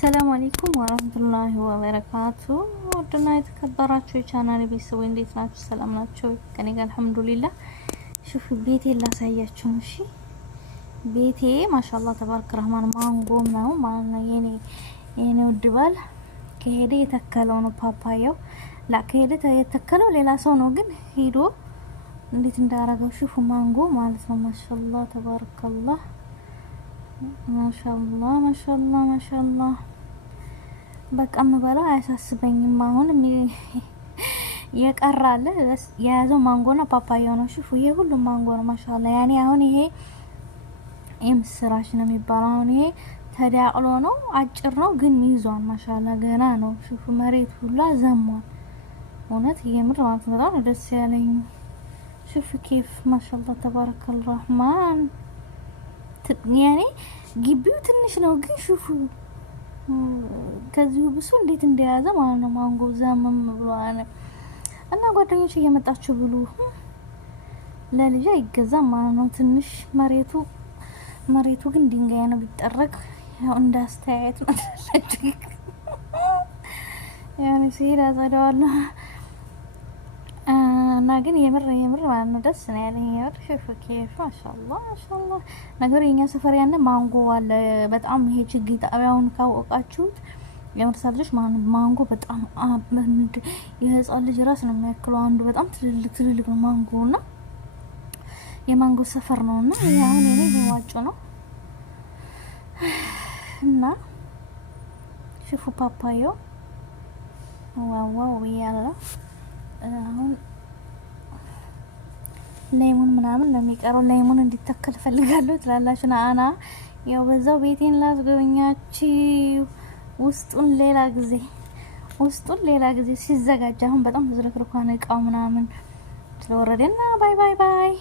ሰላም አለይኩም ወራህመቱላሂ ወበረካቱ። ወድና የተከበራችሁ የቻናሌ ቤተሰቦች እንዴት ናችሁ? ሰላም ናችሁ? ከኔ ጋር አልሐምዱሊላህ። ሹፍ ቤቴ ላሳያችሁ። እሺ ቤቴ ማሻአላህ ተባረክ ረህማን ማንጎም ነው ማለት ነው። የኔ ውድ ባል ከሄደ የተከለው ነው ፓፓያው ከሄደ የተከለው ሌላ ሰው ነው፣ ግን ሄዶ እንዴት እንዳረገው ሹፍ ማንጎ ማለት ነው። ማሻአላህ ተባረከላህ ማሻአላህ ማሻአላህ ማሻአላህ። በቃ ምበላው አያሳስበኝም። አሁን የቀራለ የያዘው ማንጎና ፓፓያ ነው። ሹፉ ይሄ ሁሉ ማንጎ ነው ማሻአላህ። ያኔ አሁን ይሄ ምስራች ነው የሚባለው። አሁን ይሄ ተዳቅሎ ነው፣ አጭር ነው ግን ይዟል ማሻአላህ። ገና ነው። ሹፉ መሬት ሁሉ ዘሟል። እውነት የምር ማለት ነው። በጣም ደስ ያለኝ ሹፉ ኬፍ ማሻአላህ ተባረከል ረህማን። ያኔ ግቢው ትንሽ ነው ግን ሹፉ ከዚሁ ብሱ እንዴት እንደያዘ ማለት ነው። ማንጎ ዘመም ብሏል እና ጓደኞች እየመጣችሁ ብሉ። ለልጅ አይገዛም ማለት ነው። ትንሽ መሬቱ ግን ድንጋይ ነው ቢጠረግ ያው እንዳስተያየት ማለት ያኔ ሲሄድ አጸደዋለሁ እና ግን የምር ማለት ነው ደስ ነው ያለኝ። የምር ሹፍ ኬፍ ማሻአላህ ማሻአላህ። ነገር የኛ ሰፈር ያነ ማንጎ አለ በጣም ይሄ ችግኝ ጣቢያውን ካወቃችሁት የምርሳል ልጅ ማንጎ በጣም የህፃን ልጅ ራስ ነው የሚያክለው አንዱ በጣም ትልልቅ ማንጎና የማንጎ ሰፈር ነውና ያሁን እኔ በዋጮ ነው እና ሹፉ ፓፓዮ ዋው ያላ አሁን ሌሙን ምናምን ለሚቀረው ሌሙን እንዲተከል ፈልጋለሁ ትላላችሁ። አና ያው በዛው ቤቴን ላስጎበኛችሁ ውስጡን ሌላ ጊዜ ሲዘጋጅ አሁን በጣም ዝርክርኳን እቃው ምናምን ስለወረደና ባይ